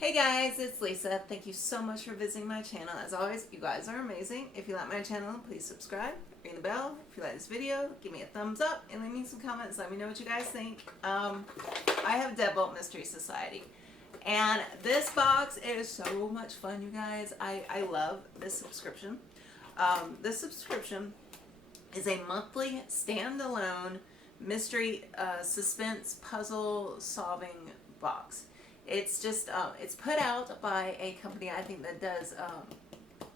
Hey guys, it's Lisa. Thank you so much for visiting my channel. As always, you guys are amazing. If you like my channel, please subscribe, ring the bell. If you like this video, give me a thumbs up and leave me some comments. Let me know what you guys think. I have Deadbolt Mystery Society. And this box is so much fun, you guys. I love this subscription. This subscription is a monthly standalone mystery suspense puzzle solving box. It's just it's put out by a company I think that does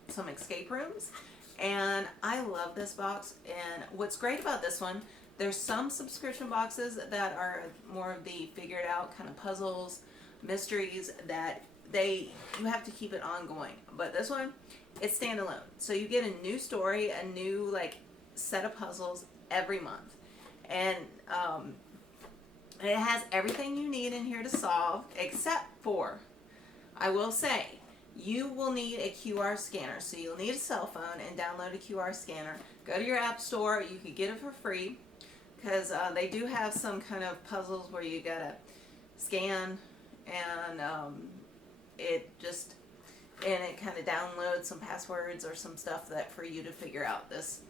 some escape rooms, and I love this box. And what's great about this one, there's some subscription boxes that are more of the figured out kind of puzzles, mysteries that you have to keep it ongoing. But this one, it's standalone, so you get a new story, a new like set of puzzles every month, and it has everything you need in here to solve, except for, I will say, you will need a QR scanner. So you'll need a cell phone and download a QR scanner. Go to your app store. You can get it for free, because they do have some kind of puzzles where you gotta scan, and it kind of downloads some passwords or some stuff that for you to figure out this.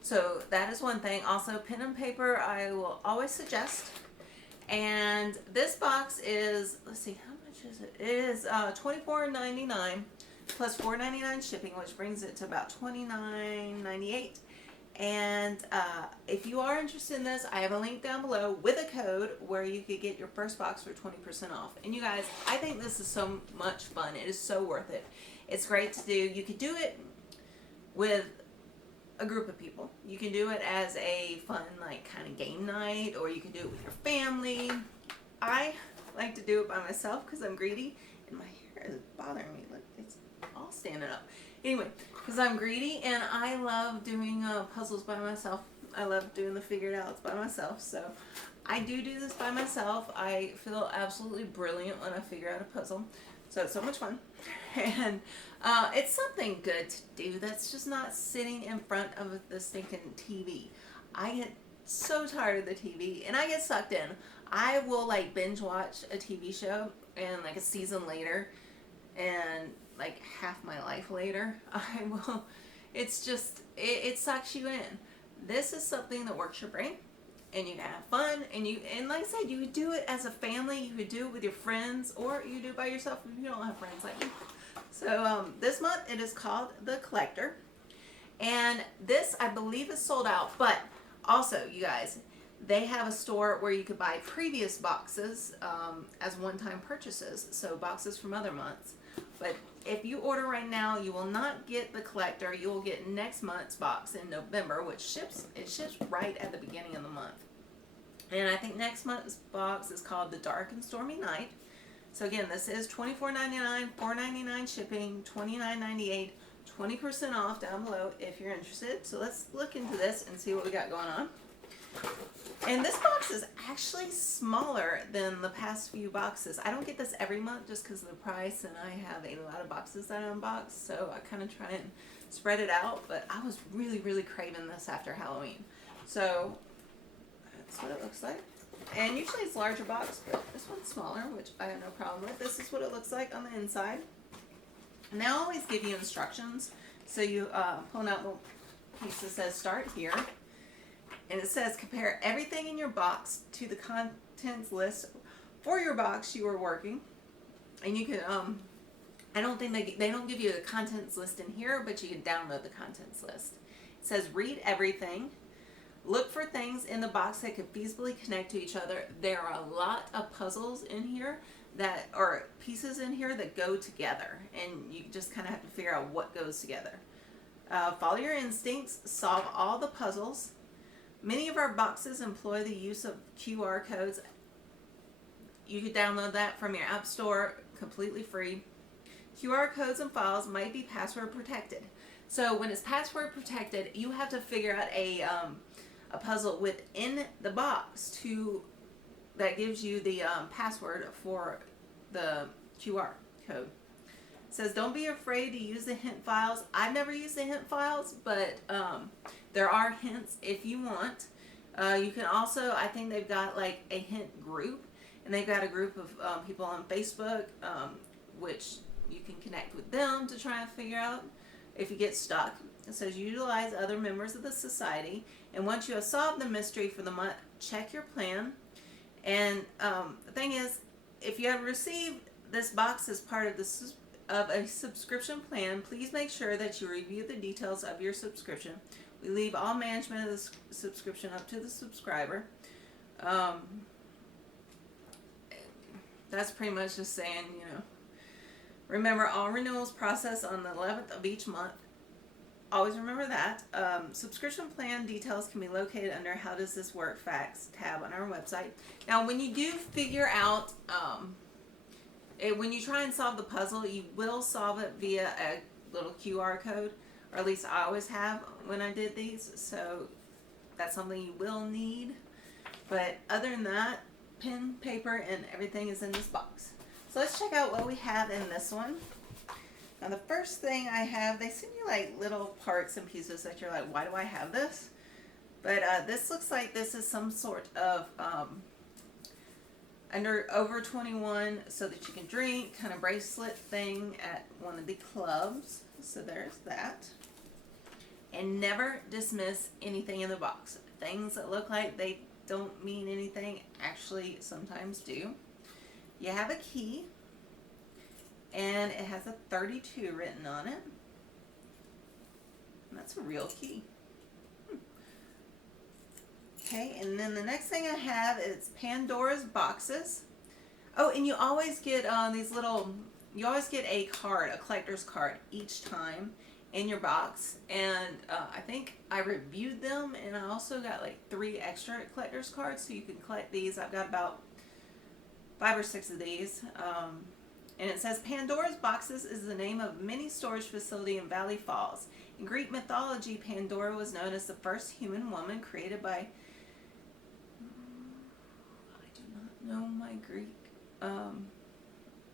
So that is one thing. Also, pen and paper I will always suggest. And this box is, let's see, how much is it? It is $24.99 plus $4.99 shipping, which brings it to about $29.98. And if you are interested in this, I have a link down below with a code where you could get your first box for 20% off. And you guys, I think this is so much fun. It is so worth it. It's great to do. You could do it with a group of people. You can do it as a fun like kind of game night, or you can do it with your family. I like to do it by myself because I'm greedy and my hair is bothering me. Look, it's all standing up. Anyway, because I'm greedy and I love doing puzzles by myself. I love doing the figured outs by myself. So I do this by myself. I feel absolutely brilliant when I figure out a puzzle. So it's so much fun. And it's something good to do that's just not sitting in front of the stinking TV. I get so tired of the TV and I get sucked in. I will like binge watch a TV show and like a season later and like half my life later, I will, it's just, it sucks you in. This is something that works your brain, and you can have fun, and like I said, you could do it as a family, you could do it with your friends, or you do it by yourself if you don't have friends like me. So this month it is called The Collector, and this I believe is sold out, but also you guys, they have a store where you could buy previous boxes as one-time purchases, so boxes from other months. But if you order right now, you will not get The Collector. You will get next month's box in November, which ships right at the beginning of the month. And I think next month's box is called The Dark and Stormy Night. So again, this is $24.99, $4.99 shipping, $29.98, 20% off down below if you're interested. So let's look into this and see what we got going on. And this box is actually smaller than the past few boxes. I don't get this every month just because of the price, and I have a lot of boxes that I unbox, so I kind of try and spread it out. But I was really, really craving this after Halloween. So that's what it looks like. And usually it's a larger box, but this one's smaller, which I have no problem with. This is what it looks like on the inside. And they always give you instructions. So you pull out the piece that says start here. And it says compare everything in your box to the contents list for your box you are working. And you can, I don't think they don't give you the contents list in here, but you can download the contents list. It says read everything. Look for things in the box that could feasibly connect to each other. There are a lot of puzzles in here that are pieces in here that go together, and you just kind of have to figure out what goes together. Follow your instincts. Solve all the puzzles. Many of our boxes employ the use of QR codes. You can download that from your app store completely free. QR codes and files might be password protected. So when it's password protected, you have to figure out a puzzle within the box that gives you the password for the QR code. It says don't be afraid to use the hint files. I've never used the hint files, but there are hints if you want. You can also, I think they've got like a hint group, And they've got a group of people on Facebook, which you can connect with them to try and figure out if you get stuck. It says utilize other members of the society, and once you have solved the mystery for the month, check your plan. And the thing is, if you have received this box as part of a subscription plan, please make sure that you review the details of your subscription. We leave all management of the subscription up to the subscriber. That's pretty much just saying, remember, all renewals process on the 11th of each month. Always remember that. Subscription plan details can be located under How Does This Work Facts tab on our website. Now, when you do figure out, when you try and solve the puzzle, you will solve it via a little QR code, or at least I always have when I did these. So that's something you will need. But other than that, pen, paper, and everything is in this box. So let's check out what we have in this one. Now the first thing I have, they send you like little parts and pieces that you're like, why do I have this? But this looks like this is some sort of over 21 so that you can drink kind of bracelet thing at one of the clubs. So there's that. And never dismiss anything in the box. Things that look like they don't mean anything actually sometimes do. You have a key, and it has a 32 written on it. And that's a real key. Okay, and then the next thing I have is Pandora's boxes. Oh, and you always get you always get a card, a collector's card each time in your box. And I think I reviewed them, and I also got like 3 extra collector's cards, so you can collect these. I've got about 5 or 6 of these. And it says Pandora's Boxes is the name of a mini storage facility in Valley Falls. In Greek mythology, Pandora was known as the first human woman created by, I do not know my Greek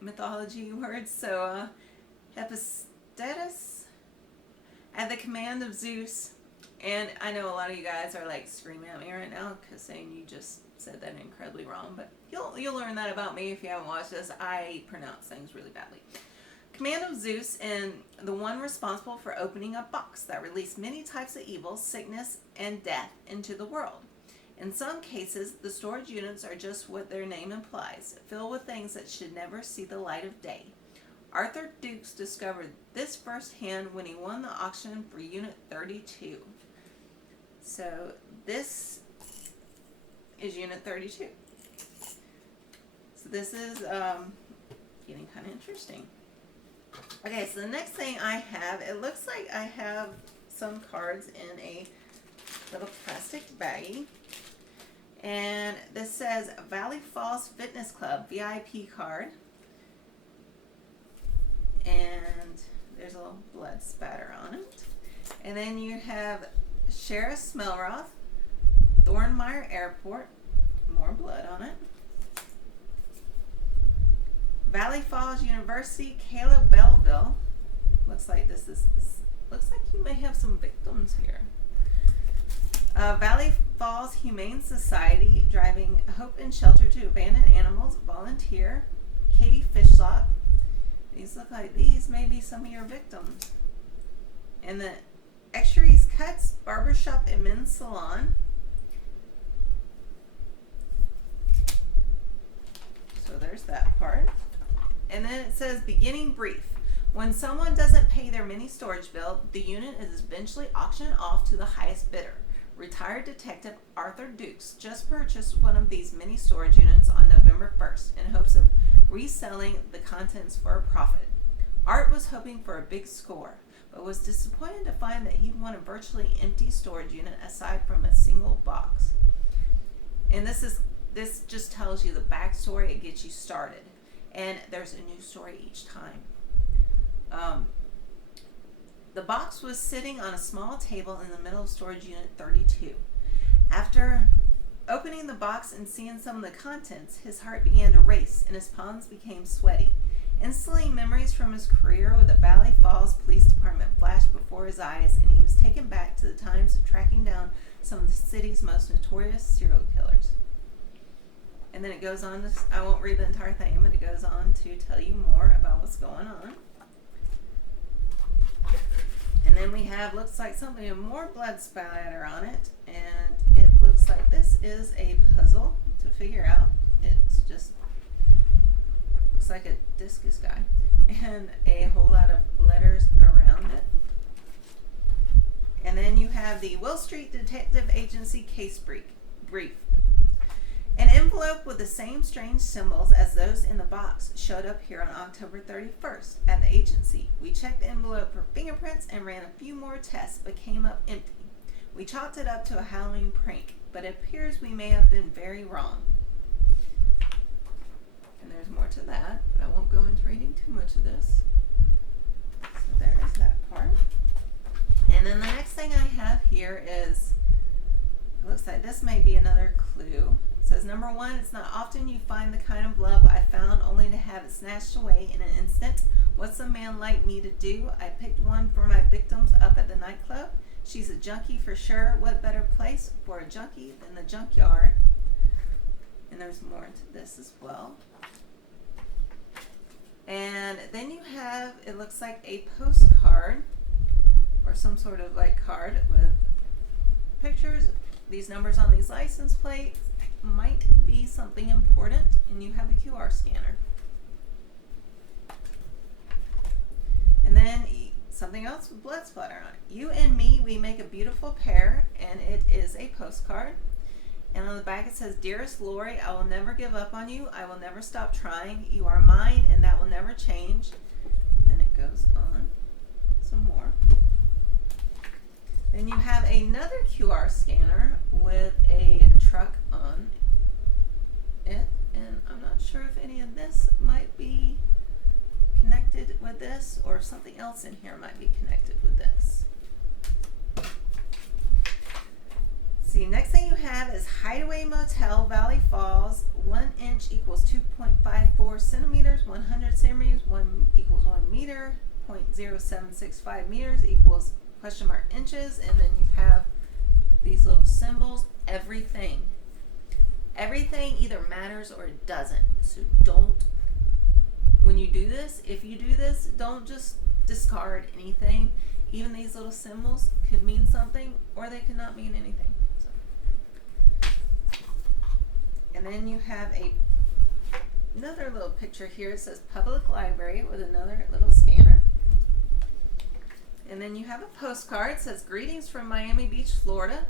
mythology words, so Hephaestus, at the command of Zeus. And I know a lot of you guys are like screaming at me right now because saying you just said that incredibly wrong, but you'll learn that about me if you haven't watched this. I pronounce things really badly. Command of Zeus, and the one responsible for opening a box that released many types of evil, sickness, and death into the world. In some cases, the storage units are just what their name implies, filled with things that should never see the light of day. Arthur Dukes discovered this firsthand when he won the auction for Unit 32. So this is Unit 32. So this is getting kind of interesting. Okay, so the next thing I have, it looks like I have some cards in a little plastic baggie. And this says Valley Falls Fitness Club VIP card. And there's a little blood spatter on it. And then you have Sheriff Smelroth, Thornmeyer Airport, more blood on it. Valley Falls University, Caleb Belleville. Looks like looks like you may have some victims here. Valley Falls Humane Society, driving hope and shelter to abandoned animals, volunteer, Katie Fishlop. These look like these may be some of your victims. And the Extries Cuts, Barbershop and Men's Salon. So there's that part. And then it says beginning brief. When someone doesn't pay their mini storage bill, the unit is eventually auctioned off to the highest bidder. Retired Detective Arthur Dukes just purchased one of these mini storage units on November 1st in hopes of reselling the contents for a profit. Art was hoping for a big score, but was disappointed to find that he'd won a virtually empty storage unit aside from a single box. And this just tells you the backstory. It gets you started. And there's a new story each time. The box was sitting on a small table in the middle of storage unit 32. After opening the box and seeing some of the contents, his heart began to race and his palms became sweaty. Instantly, memories from his career with the Valley Falls Police Department flashed before his eyes, and he was taken back to the times of tracking down some of the city's most notorious serial killers. And then it goes on to, I won't read the entire thing, but it goes on to tell you more about what's going on. And then we have, looks like something with more blood splatter on it. And it looks like this is a puzzle to figure out. It's just, looks like a discus guy. And a whole lot of letters around it. And then you have the Will Street Detective Agency case brief. An envelope with the same strange symbols as those in the box showed up here on October 31st at the agency. We checked the envelope for fingerprints and ran a few more tests, but came up empty. We chalked it up to a Halloween prank, but it appears we may have been very wrong. And there's more to that, but I won't go into reading too much of this. So there is that part. And then the next thing I have here is, it looks like this may be another clue. It says, number 1, it's not often you find the kind of love I found only to have it snatched away in an instant. What's a man like me to do? I picked one for my victims up at the nightclub. She's a junkie for sure. What better place for a junkie than the junkyard? And there's more to this as well. And then you have, it looks like a postcard or some sort of like card with pictures. These numbers on these license plates might be something important, and you have a QR scanner. And then something else with blood splatter on it. You and me, we make a beautiful pair, and it is a postcard. And on the back it says, dearest Lori, I will never give up on you. I will never stop trying. You are mine, and that will never change. Then it goes on some more. Then you have another QR scanner with a truck on it, and I'm not sure if any of this might be connected with this, or if something else in here might be connected with this. See, next thing you have is Hideaway Motel, Valley Falls. 1 inch equals 2.54 centimeters. 100 centimeters 1 equals 1 meter. 0.0765 meters equals question mark inches. And then you have these little symbols. Everything either matters or it doesn't. So don't, when you do this, if you do this, don't just discard anything. Even these little symbols could mean something, or they could not mean anything. And then you have another little picture here. It says Public Library with another little scanner. And then you have a postcard. It says greetings from Miami Beach, Florida.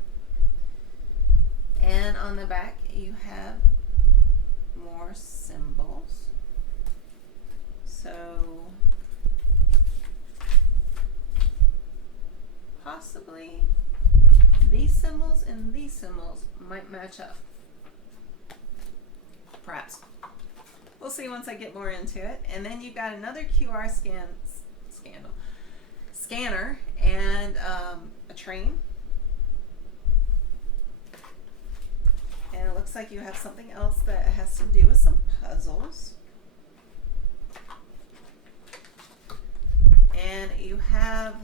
And on the back you have more symbols. So possibly these symbols and these symbols might match up. Perhaps. We'll see once I get more into it. And then you've got another QR scanner and a train. And it looks like you have something else that has to do with some puzzles. And you have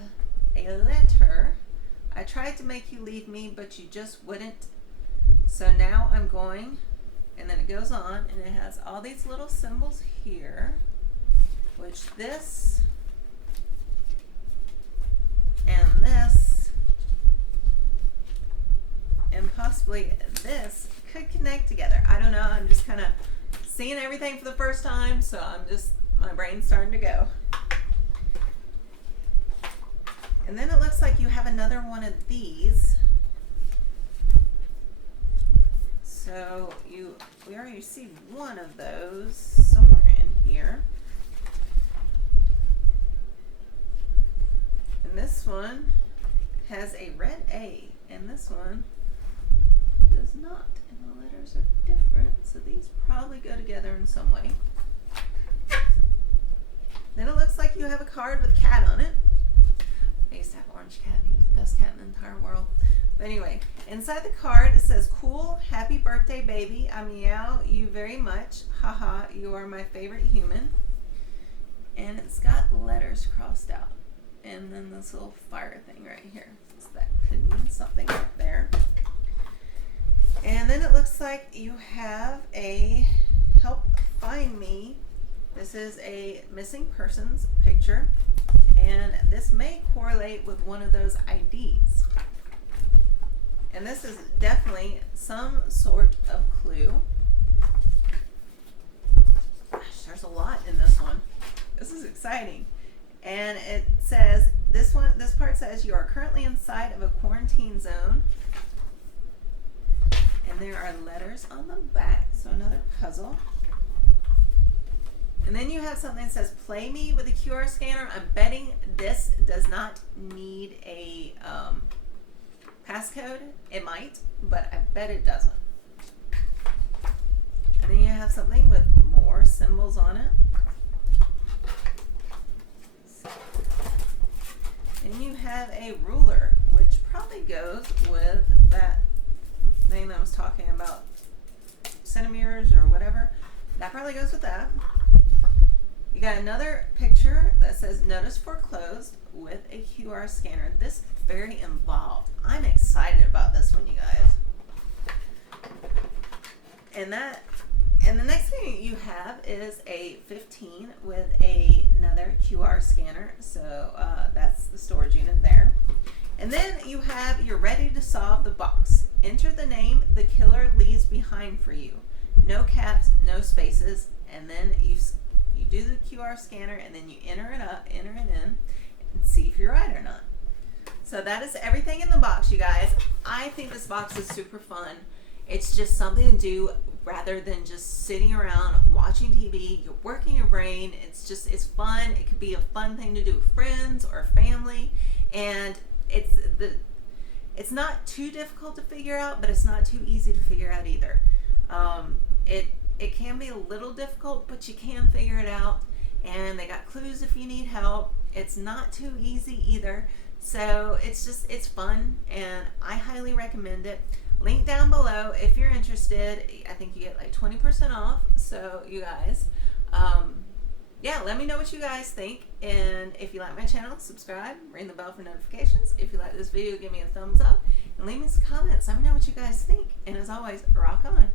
a letter. I tried to make you leave me, but you just wouldn't. So now I'm going. And then it goes on, and it has all these little symbols here, which this and this and possibly this could connect together. I don't know. I'm just kind of seeing everything for the first time, so my brain's starting to go. And then it looks like you have another one of these. So we already received one of those somewhere in here. And this one has a red A, and this one does not. And the letters are different, so these probably go together in some way. Then it looks like you have a card with a cat on it. I used to have Orange Cat. He was the best cat in the entire world. But anyway, inside the card it says, cool, happy birthday, baby. I meow you very much. Haha, you are my favorite human. And it's got letters crossed out. And then this little fire thing right here. So that could mean something right there. And then it looks like you have a help find me. This is a missing persons picture, and this may correlate with one of those IDs. And this is definitely some sort of clue. Gosh, there's a lot in this one. This is exciting. And it says, this part says you are currently inside of a quarantine zone. And there are letters on the back, so another puzzle. And then you have something that says play me with a QR scanner. I'm betting this does not need a passcode. It might, but I bet it doesn't. And then you have something with more symbols on it. And you have a ruler, which probably goes with that thing that I was talking about, centimeters or whatever. That probably goes with that. You got another picture that says notice foreclosed with a QR scanner. This is very involved. I'm excited about this one, you guys. And the next thing you have is a 15 with another QR scanner. So that's the storage unit there. And then you have you're ready to solve the box. Enter the name the killer leaves behind for you. No caps, no spaces, and then you do the QR scanner, and then you enter it in, and see if you're right or not. So that is everything in the box, you guys. I think this box is super fun. It's just something to do rather than just sitting around watching TV. You're working your brain. It's fun. It could be a fun thing to do with friends or family, and it's not too difficult to figure out, but it's not too easy to figure out either. It can be a little difficult, but you can figure it out, and they got clues if you need help. It's not too easy either, so it's fun, and I highly recommend it. Link down below if you're interested. I think you get like 20% off, so you guys, yeah, let me know what you guys think, and if you like my channel, subscribe, ring the bell for notifications. If you like this video, give me a thumbs up, and leave me some comments. Let me know what you guys think, and as always, rock on.